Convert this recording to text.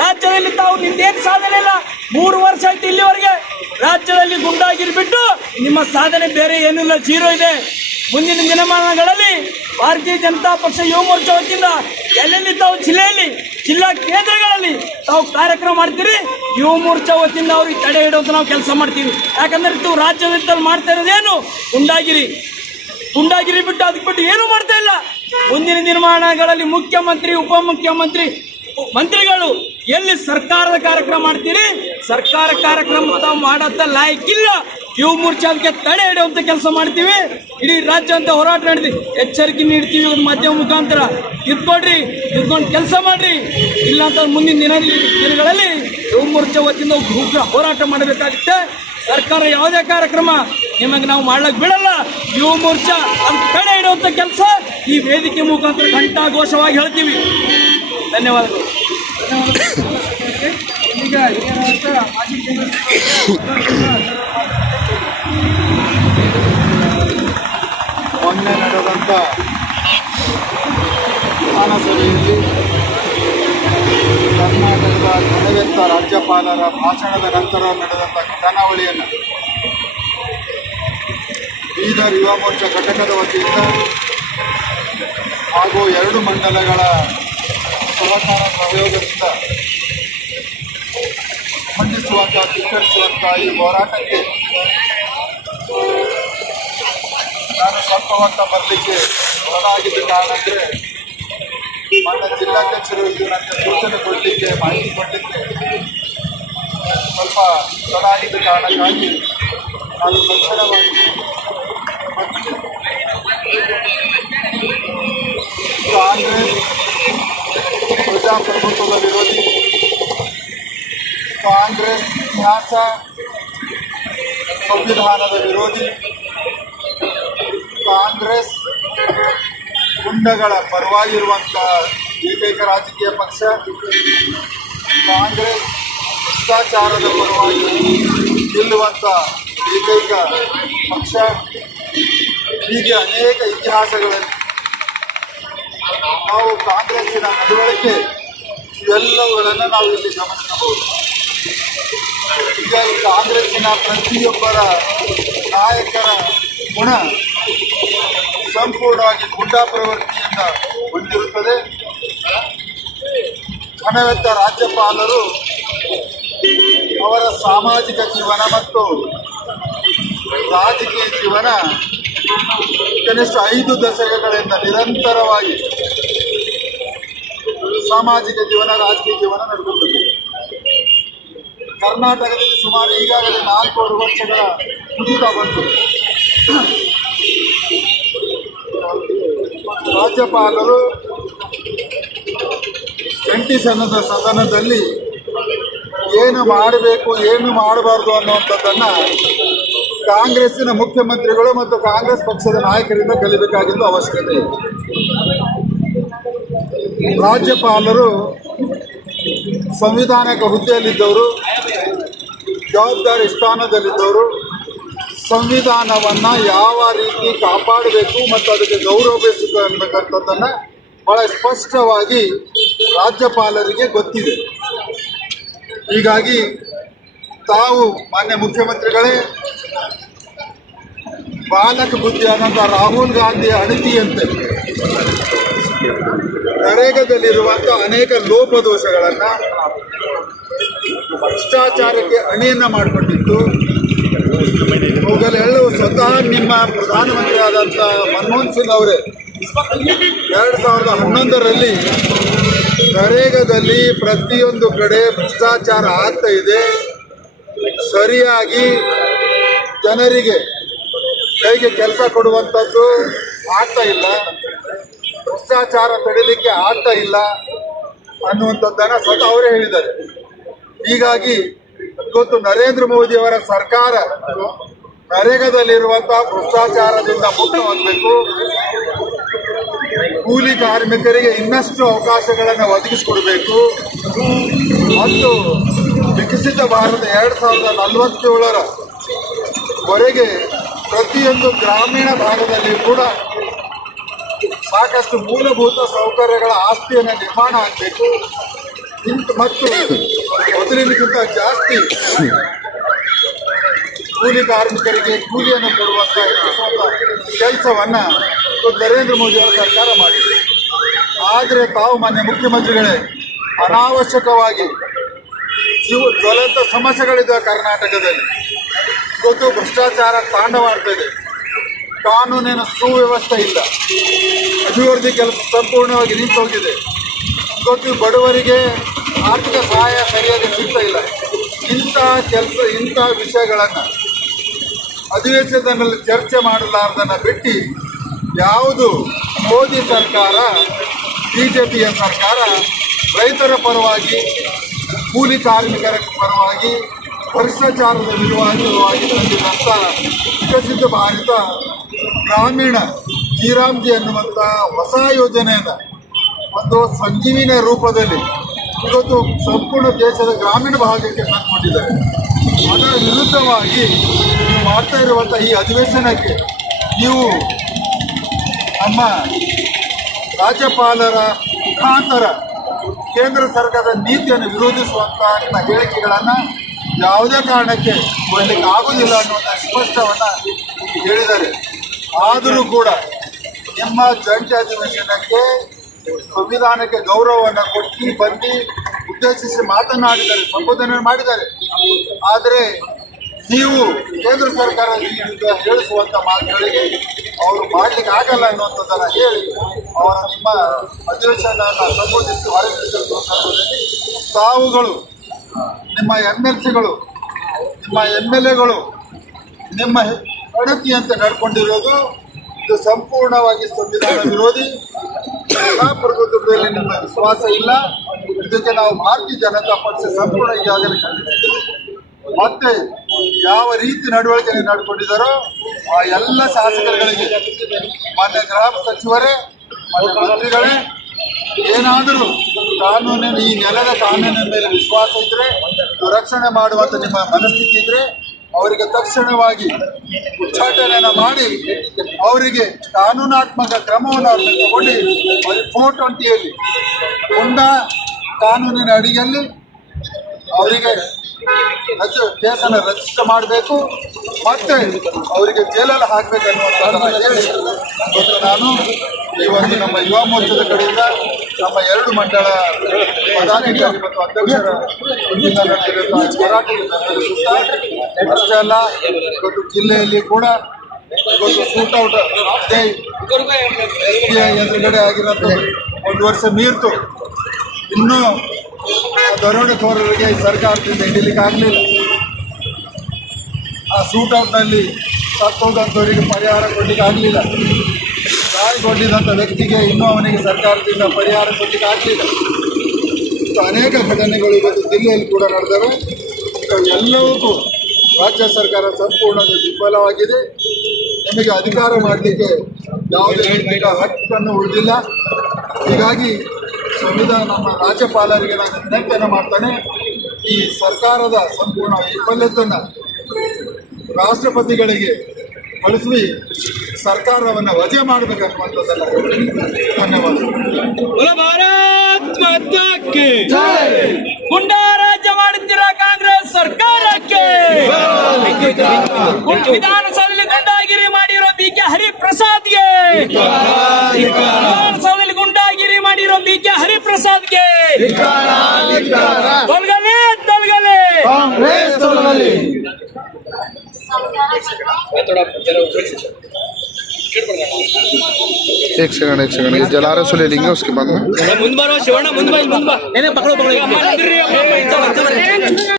ರಾಜ್ಯದಲ್ಲಿ ತಾವು ನಿಮ್ದೇನು ಸಾಧನೆ ಇಲ್ಲ. 3 ವರ್ಷ ಆಯ್ತು ಇಲ್ಲಿವರೆಗೆ ರಾಜ್ಯದಲ್ಲಿ ಗುಂಡಾಗಿರಿ ಬಿಟ್ಟು ನಿಮ್ಮ ಸಾಧನೆ ಬೇರೆ ಏನಿಲ್ಲ, ಜೀರೋ ಇದೆ. ಮುಂದಿನ ದಿನಮಾನಗಳಲ್ಲಿ ಭಾರತೀಯ ಜನತಾ ಪಕ್ಷ ಯುವ ಮೋರ್ಚಾ ವತಿಯಿಂದ ಎಲ್ಲೆಲ್ಲಿ ತಾವು ಜಿಲ್ಲೆಯಲ್ಲಿ ಜಿಲ್ಲಾ ಕೇಂದ್ರಗಳಲ್ಲಿ ತಾವು ಕಾರ್ಯಕ್ರಮ ಮಾಡ್ತೀರಿ, ಯುವ ಮೋರ್ಚಾ ವತಿಯಿಂದ ಅವ್ರಿಗೆ ತಡೆ ಹಿಡುವಂತ ನಾವು ಕೆಲಸ ಮಾಡ್ತೀವಿ. ಯಾಕಂದ್ರೆ ಇದು ರಾಜ್ಯದಲ್ಲಿ ಮಾಡ್ತಾ ಇರೋದೇನು ಗುಂಡಾಗಿರಿ ಬಿಟ್ಟು ಅದಕ್ಕೆ ಬಿಟ್ಟು ಏನು ಮಾಡ್ತಾ ಇಲ್ಲ. ಮುಂದಿನ ದಿನಮಾನಗಳಲ್ಲಿ ಮುಖ್ಯಮಂತ್ರಿ ಉಪಮುಖ್ಯಮಂತ್ರಿ ಮಂತ್ರಿಗಳು ಎಲ್ಲಿ ಸರ್ಕಾರದ ಕಾರ್ಯಕ್ರಮ ಮಾಡ್ತೀರಿ, ಸರ್ಕಾರ ಕಾರ್ಯಕ್ರಮ ತಾವು ಮಾಡತ್ತ ಲಾಯಕ್ಕಿಲ್ಲ. ಯುವ ಮೋರ್ಚಾ ಅದಕ್ಕೆ ತಡೆ ಹಿಡಿಯುವಂತ ಕೆಲಸ ಮಾಡ್ತೀವಿ. ಇಡೀ ರಾಜ್ಯ ಅಂತ ಹೋರಾಟ ನಡೆದಿ ಎಚ್ಚರಿಕೆ ನೀಡ್ತೀವಿ. ಒಂದು ಮಾಧ್ಯಮ ಮುಖಾಂತರ ಇದ್ಕೊಂಡು ಕೆಲಸ ಮಾಡ್ರಿ, ಇಲ್ಲಾಂತ ಮುಂದಿನ ದಿನಗಳಲ್ಲಿ ಯುವ ಮೋರ್ಚಾ ವತಿಯಿಂದ ಉಗ್ರ ಹೋರಾಟ ಮಾಡಬೇಕಾಗುತ್ತೆ. ಸರ್ಕಾರ ಯಾವುದೇ ಕಾರ್ಯಕ್ರಮ ನಿಮಗೆ ನಾವು ಮಾಡ್ಲಿಕ್ಕೆ ಬಿಡಲ್ಲ. ಯುವ ಮೋರ್ಚಾ ಅದಕ್ಕೆ ತಡೆ ಹಿಡಿಯುವಂತ ಕೆಲಸ ಈ ವೇದಿಕೆ ಮುಖಾಂತರ ಘಂಟಾಘೋಷವಾಗಿ ಹೇಳ್ತೀವಿ. ಧನ್ಯವಾದಗಳು. ಮೊನ್ನೆ ನಡೆದಂಥ ವಿಧಾನಸಭೆಯಲ್ಲಿ ಕರ್ನಾಟಕದ ಘನವೆತ್ತ ರಾಜ್ಯಪಾಲರ ಭಾಷಣದ ನಂತರ ನಡೆದಂಥ ಘಟನಾವಳಿಯನ್ನು ಬೀದರ್ ಯುವ ಮೋರ್ಚಾ ಘಟಕದ ವತಿಯಿಂದ ಹಾಗೂ 2 ಮಂಡಲಗಳ ಸಹಕಾರ ಸಹಯೋಗದಿಂದ ಖಂಡಿಸುವಂಥ ಧಿಕ್ಕರಿಸುವಂಥ ಈ ಹೋರಾಟಕ್ಕೆ ನಾನು ಸ್ವಲ್ಪ ಹೊತ್ತ ಬರಲಿಕ್ಕೆ ಹೊರಗಿದ್ದ ಕಾರಣ ಅಂದರೆ ನನ್ನ ಜಿಲ್ಲಾಧ್ಯಕ್ಷರು ಇದು ನನಗೆ ಸೂಚನೆ ಕೊಡಲಿಕ್ಕೆ ಮಾಹಿತಿ ಕೊಡಲಿಕ್ಕೆ ಸ್ವಲ್ಪ ಹೊರಗಿದ್ದ ಕಾರಣಕ್ಕಾಗಿ ನಾನು ತಕ್ಷಣವಾಗಿ ಕಾಂಗ್ರೆಸ್ ಪ್ರಜಾಪ್ರಭುತ್ವದ ವಿರೋಧಿ, ಕಾಂಗ್ರೆಸ್ ಇತಿಹಾಸ ಸಂವಿಧಾನದ ವಿರೋಧಿ, ಕಾಂಗ್ರೆಸ್ ಗುಂಡಗಳ ಪರವಾಗಿರುವಂಥ ಏಕೈಕ ರಾಜಕೀಯ ಪಕ್ಷ, ಕಾಂಗ್ರೆಸ್ ಭ್ರಷ್ಟಾಚಾರದ ಪರವಾಗಿ ನಿಲ್ಲುವಂಥ ಏಕೈಕ ಪಕ್ಷ. ಹೀಗೆ ಅನೇಕ ಇತಿಹಾಸಗಳಲ್ಲಿ ನಾವು ಕಾಂಗ್ರೆಸ್ಸಿನ ನಡವಳಿಕೆ ಇವೆಲ್ಲವುಗಳನ್ನು ನಾವು ಇಲ್ಲಿ ಗಮನಿಸಬಹುದು. ಹೀಗಾಗಿ ಕಾಂಗ್ರೆಸ್ಸಿನ ಪ್ರತಿಯೊಬ್ಬರ ನಾಯಕರ ಗುಣ ಸಂಪೂರ್ಣವಾಗಿ ಗುಂಡಾ ಪ್ರವೃತ್ತಿಯಿಂದ ಹೊಂದಿರುತ್ತದೆ. ಘನವೆತ್ತ ರಾಜ್ಯಪಾಲರು ಅವರ ಸಾಮಾಜಿಕ ಜೀವನ ಮತ್ತು ರಾಜಕೀಯ ಜೀವನ ಕನಿಷ್ಠ 5 ದಶಕಗಳಿಂದ ನಿರಂತರವಾಗಿ ಸಾಮಾಜಿಕ ಜೀವನ ರಾಜಕೀಯ ಜೀವನ ನಡೆದುತ್ತದೆ. ಕರ್ನಾಟಕದಲ್ಲಿ ಸುಮಾರು ಈಗಾಗಲೇ 4 ವರ್ಷಗಳ ಕುದಿತ ಬಂತು. ರಾಜ್ಯಪಾಲರು ಜಂಟಿ ಸದನದಲ್ಲಿ ಏನು ಮಾಡಬೇಕು ಏನು ಮಾಡಬಾರ್ದು ಅನ್ನುವಂಥದ್ದನ್ನು ಕಾಂಗ್ರೆಸ್ಸಿನ ಮುಖ್ಯಮಂತ್ರಿಗಳು ಮತ್ತು ಕಾಂಗ್ರೆಸ್ ಪಕ್ಷದ ನಾಯಕರಿಂದ ಕಲಿಬೇಕಾಗಿದ್ದು ಅವಶ್ಯಕತೆ ಇದೆ. ರಾಜ್ಯಪಾಲರು ಸಂವಿಧಾನಿಕ ಹುದ್ದೆಯಲ್ಲಿದ್ದವರು, ಜವಾಬ್ದಾರಿ ಸ್ಥಾನದಲ್ಲಿದ್ದವರು, ಸಂವಿಧಾನವನ್ನು ಯಾವ ರೀತಿ ಕಾಪಾಡಬೇಕು ಮತ್ತು ಅದಕ್ಕೆ ಗೌರವಿಸಬೇಕು ಅನ್ನಬೇಕಂಥದ್ದನ್ನು ಬಹಳ ಸ್ಪಷ್ಟವಾಗಿ ರಾಜ್ಯಪಾಲರಿಗೆ ಗೊತ್ತಿದೆ. ಹೀಗಾಗಿ ತಾವು ಮಾನ್ಯ ಮುಖ್ಯಮಂತ್ರಿಗಳೇ ಬಾಲಕ ಬುದ್ಧಿ ಆದಂಥ ರಾಹುಲ್ ಗಾಂಧಿಯ ಅಣತಿಯಂತೆ ನರೇಗಾದಲ್ಲಿರುವಂಥ ಅನೇಕ ಲೋಪದೋಷಗಳನ್ನು, ಭ್ರಷ್ಟಾಚಾರಕ್ಕೆ ಅಣಿಯನ್ನು ಮಾಡಿಕೊಂಡಿದ್ದು, ಅವುಗಳೆಲ್ಲವೂ ಸ್ವತಃ ನಿಮ್ಮ ಪ್ರಧಾನಮಂತ್ರಿ ಆದಂಥ ಮನಮೋಹನ್ ಸಿಂಗ್ ಅವರೇ 2011ರಲ್ಲಿ ನರೇಗಾದಲ್ಲಿ ಪ್ರತಿಯೊಂದು ಕಡೆ ಭ್ರಷ್ಟಾಚಾರ ಆಗ್ತಾ ಇದೆ, ಸರಿಯಾಗಿ ಜನರಿಗೆ ಕೈಗೆ ಕೆಲಸ ಕೊಡುವಂಥದ್ದು ಆಗ್ತಾ ಇಲ್ಲ, ಭ್ರಷ್ಟಾಚಾರ ತಡಿಲಿಕ್ಕೆ ಆಗ್ತಾ ಇಲ್ಲ ಅನ್ನುವಂಥದ್ದನ್ನು ಸ್ವತಃ ಅವರೇ ಹೇಳಿದ್ದಾರೆ. ಹೀಗಾಗಿ ಇವತ್ತು ನರೇಂದ್ರ ಮೋದಿಯವರ ಸರ್ಕಾರ ನರೇಗಾದಲ್ಲಿರುವಂಥ ಭ್ರಷ್ಟಾಚಾರದಿಂದ ಮುಕ್ತವಾಗಬೇಕು, ಕೂಲಿ ಕಾರ್ಮಿಕರಿಗೆ ಇನ್ನಷ್ಟು ಅವಕಾಶಗಳನ್ನು ಒದಗಿಸಿಕೊಡಬೇಕು ಮತ್ತು ವಿಕಸಿತ ಭಾರತ 2047ರವರೆಗೆ ಪ್ರತಿಯೊಂದು ಗ್ರಾಮೀಣ ಭಾಗದಲ್ಲಿ ಕೂಡ ಸಾಕಷ್ಟು ಮೂಲಭೂತ ಸೌಕರ್ಯಗಳ ಆಸ್ತಿಯನ್ನು ನಿರ್ಮಾಣ ಆಗಬೇಕು. ಮತ್ತು ಮೊದಲಿನಕ್ಕಿಂತ ಜಾಸ್ತಿ ಕೂಲಿ ಕಾರ್ಮಿಕರಿಗೆ ಕೂಲಿಯನ್ನು ಕೊಡುವಂಥ ಕೆಲಸವನ್ನ ನರೇಂದ್ರ ಮೋದಿ ಅವರ ಸರ್ಕಾರ ಮಾಡಿದೆ. ಆದರೆ ತಾವು ಮಾನ್ಯ ಮುಖ್ಯಮಂತ್ರಿಗಳೇ ಅನಾವಶ್ಯಕವಾಗಿ ಜ್ವಲಂತ ಸಮಸ್ಯೆಗಳಿದೆ ಕರ್ನಾಟಕದಲ್ಲಿ. ಇವತ್ತು ಭ್ರಷ್ಟಾಚಾರ ತಾಂಡವಾಡ್ತಿದೆ, ಕಾನೂನಿನ ಸುವ್ಯವಸ್ಥೆ ಇಲ್ಲ, ಅಭಿವೃದ್ಧಿ ಕೆಲಸ ಸಂಪೂರ್ಣವಾಗಿ ನಿಂತೋಗಿದೆ. ಇವತ್ತು ಬಡವರಿಗೆ ಆರ್ಥಿಕ ಸಹಾಯ ಸರಿಯಾಗಿ ಸಿಗ್ತಾ ಇಲ್ಲ. ಇಂಥ ವಿಷಯಗಳನ್ನು ಅಧಿವೇಶನದಲ್ಲಿ ಚರ್ಚೆ ಮಾಡಲಾರ್ದನ್ನ ಬಿಟ್ಟು ಯಾವುದು ಮೋದಿ ಸರ್ಕಾರ, ಬಿಜೆಪಿಯ ಸರ್ಕಾರ ರೈತರ ಪರವಾಗಿ, ಕೂಲಿ ಕಾರ್ಮಿಕರ ಪರವಾಗಿ, ಭ್ರಷ್ಟಾಚಾರದ ವಿರುದ್ಧವಾಗಿ ತಂದಿರುವಂಥ ವಿಕಸಿತ ಭಾರತ ಗ್ರಾಮೀಣ ಶ್ರೀರಾಮ್ಜಿ ಅನ್ನುವಂಥ ಹೊಸ ಯೋಜನೆಯನ್ನು ಒಂದು ಸಂಜೀವಿನ ರೂಪದಲ್ಲಿ ಇವತ್ತು ಸಂಪೂರ್ಣ ದೇಶದ ಗ್ರಾಮೀಣ ಭಾಗಕ್ಕೆ ತಂದುಕೊಂಡಿದ್ದಾರೆ. ಅದರ ವಿರುದ್ಧವಾಗಿ ನೀವು ಮಾಡ್ತಾ ಇರುವಂಥ ಈ ಅಧಿವೇಶನಕ್ಕೆ ನೀವು ನಮ್ಮ ರಾಜ್ಯಪಾಲರ ಮುಖಾಂತರ ಕೇಂದ್ರ ಸರ್ಕಾರದ ನೀತಿಯನ್ನು ವಿರೋಧಿಸುವಂಥ ಹೇಳಿಕೆಗಳನ್ನು ಯಾವುದೇ ಕಾರಣಕ್ಕೆ ಮಾಡಲಿಕ್ಕೆ ಆಗುವುದಿಲ್ಲ ಅನ್ನುವಂಥ ಸ್ಪಷ್ಟವನ್ನು ಹೇಳಿದ್ದಾರೆ. ಆದರೂ ಕೂಡ ನಿಮ್ಮ ಜಂಟಿ ಅಧಿವೇಶನಕ್ಕೆ ಸಂವಿಧಾನಕ್ಕೆ ಗೌರವವನ್ನು ಕೊಟ್ಟು ಬಂದು ಉದ್ದೇಶಿಸಿ ಮಾತನಾಡಿದ್ದಾರೆ, ಸಂಬೋಧನೆ ಮಾಡಿದ್ದಾರೆ. ಆದರೆ ನೀವು ಕೇಂದ್ರ ಸರ್ಕಾರ ಹೇಳಿಸುವಂಥ ಮಾತುಗಳಿಗೆ ಅವರು ಮಾಡಲಿಕ್ಕೆ ಆಗಲ್ಲ ಅನ್ನುವಂಥದ್ದನ್ನು ಹೇಳಿ ಅವರ ನಿಮ್ಮ ಅಧಿವೇಶನವನ್ನು ಸಂಬೋಧಿಸಿ ಹೊರಗಿಸಿದ ಸಂದರ್ಭದಲ್ಲಿ ತಾವುಗಳು, ನಿಮ್ಮ MLCಗಳು, ನಿಮ್ಮ MLAಗಳು ನಿಮ್ಮ ಹೆಂಡತಿಯಂತೆ ನಡ್ಕೊಂಡಿರೋದು ಇದು ಸಂಪೂರ್ಣವಾಗಿ ಸಂವಿಧಾನ ವಿರೋಧಿ. ಪ್ರಜಾಪ್ರಭುತ್ವದಲ್ಲಿ ನಿಮ್ಮ ವಿಶ್ವಾಸ ಇಲ್ಲ. ಇದಕ್ಕೆ ನಾವು ಭಾರತೀಯ ಜನತಾ ಪಕ್ಷ ಸಂಪೂರ್ಣ ಈಗಾಗಲೇ ಖಂಡಿಸಿದ್ದೇವೆ. ಮತ್ತೆ ಯಾವ ರೀತಿ ನಡವಳಿಕೆ ನಡ್ಕೊಂಡಿದ್ದಾರೋ ಆ ಎಲ್ಲ ಶಾಸಕರುಗಳಿಗೆ, ಮಾನ್ಯ ಗೃಹ ಸಚಿವರೇ, ಮಾನ್ಯ ಮಂತ್ರಿಗಳೇ, ಏನಾದರೂ ಕಾನೂನಿನ ಈ ನೆಲದ ಕಾನೂನಿನ ಮೇಲೆ ವಿಶ್ವಾಸ ಇದ್ರೆ, ರಕ್ಷಣೆ ಮಾಡುವಂಥ ನಿಮ್ಮ ಮನಸ್ಥಿತಿ ಇದ್ರೆ ಅವರಿಗೆ ತಕ್ಷಣವಾಗಿ ಉಚ್ಚಾಟನೆಯನ್ನು ಮಾಡಿ ಅವರಿಗೆ ಕಾನೂನಾತ್ಮಕ ಕ್ರಮವನ್ನು ತಗೊಂಡು ಅವರಿಗೆ 420ಯಲ್ಲಿ ಹೊಂಡ ಕಾನೂನಿನ ಅಡಿಯಲ್ಲಿ ಅವರಿಗೆ ಕೇಸನ್ನು ರಚಿತ ಮಾಡಬೇಕು, ಮತ್ತೆ ಅವರಿಗೆ ಜೈಲಲ್ಲಿ ಹಾಕಬೇಕನ್ನುವಂಥದ್ದನ್ನು ಹೇಳಿ ಇವತ್ತು ನಾನು ಈ ಒಂದು ನಮ್ಮ ಯುವ ಮೋರ್ಚಾದ ಕಡೆಯಿಂದ ನಮ್ಮ 2 ಮಂಡಳ ಪದಾಧಿಕಾರಿ ಮತ್ತು ಅಧ್ಯಕ್ಷರ ಅಷ್ಟೇ ಅಲ್ಲ, ಇವತ್ತು ಜಿಲ್ಲೆಯಲ್ಲಿ ಕೂಡ ಇವತ್ತು ಶೂಟೌಟ್ ಎದುರುಗಡೆ ಆಗಿರೋದು 1 ವರ್ಷ ಮೀರ್ತು. ಇನ್ನೂ ದರೋಡೆಕೋರರಿಗೆ ಸರ್ಕಾರದಿಂದ ಹಿಡಿಲಿಕ್ಕೆ ಆಗಲಿಲ್ಲ. ಆ ಶೂಟೌಟ್ನಲ್ಲಿ ಸತ್ತೋದಂಥವರಿಗೆ ಪರಿಹಾರ ಕೊಡಲಿಕ್ಕೆ ಆಗಲಿಲ್ಲ. ಗಾಯಗೊಂಡಿದ್ದಂಥ ವ್ಯಕ್ತಿಗೆ ಇನ್ನೂ ಅವನಿಗೆ ಸರ್ಕಾರದಿಂದ ಪರಿಹಾರ ಕೊಡಲಿಕ್ಕೆ ಆಗಲಿಲ್ಲ. ಅನೇಕ ಘಟನೆಗಳು ಇವತ್ತು ಜಿಲ್ಲೆಯಲ್ಲಿ ಕೂಡ ನಡೆದವೆ. ಎಲ್ಲವಕ್ಕೂ ರಾಜ್ಯ ಸರ್ಕಾರ ಸಂಪೂರ್ಣ ವಿಫಲವಾಗಿದೆ. ನಿಮಗೆ ಅಧಿಕಾರ ಮಾಡಲಿಕ್ಕೆ ಯಾವುದೇ ರೀತಿಯ ಹಕ್ಕನ್ನು ಉಳಿದಿಲ್ಲ. ಹೀಗಾಗಿ ಸಂವಿಧಾನ ನಮ್ಮ ರಾಜ್ಯಪಾಲರಿಗೆ ನಾನು ವಿನಂತಿಯನ್ನು ಮಾಡ್ತಾನೆ, ಈ ಸರ್ಕಾರದ ಸಂಪೂರ್ಣ ವೈಫಲ್ಯತೆಯನ್ನು ರಾಷ್ಟ್ರಪತಿಗಳಿಗೆ ಕಳಿಸಿ ಸರ್ಕಾರವನ್ನು ವಜೆ ಮಾಡಬೇಕನ್ನುವಂಥದ್ದೆಲ್ಲ. ಧನ್ಯವಾದ. ಭಾರತ್ ಮಾತಾಕ್ಕೆ ಗುಂಡಾ ರಾಜ್ಯ ಮಾಡುತ್ತಿರುವ ಕಾಂಗ್ರೆಸ್ ಸರ್ಕಾರಕ್ಕೆ, ವಿಧಾನಸಭೆಯಲ್ಲಿ ಗುಂಡಾಗಿರಿ ಮಾಡಿರೋ BK ಹರಿಪ್ರಸಾದ್ಗೆ, ವಿಧಾನಸಭೆಯಲ್ಲಿ ಗುಂಡಾಗಿರಿ ಮಾಡಿರೋ BK ಹರಿಪ್ರಸಾದ್ಗೆ ತೊಲಗಲಿ, ತೊಲಗಲಿ, ಕಾಂಗ್ರೆಸ್ ತೊಲಗಲಿ. एक सेकंड ये जलारस ले लेंगे उसके बाद में मुंद बारो शिवಣ್ಣ मुंद बा पकड़ो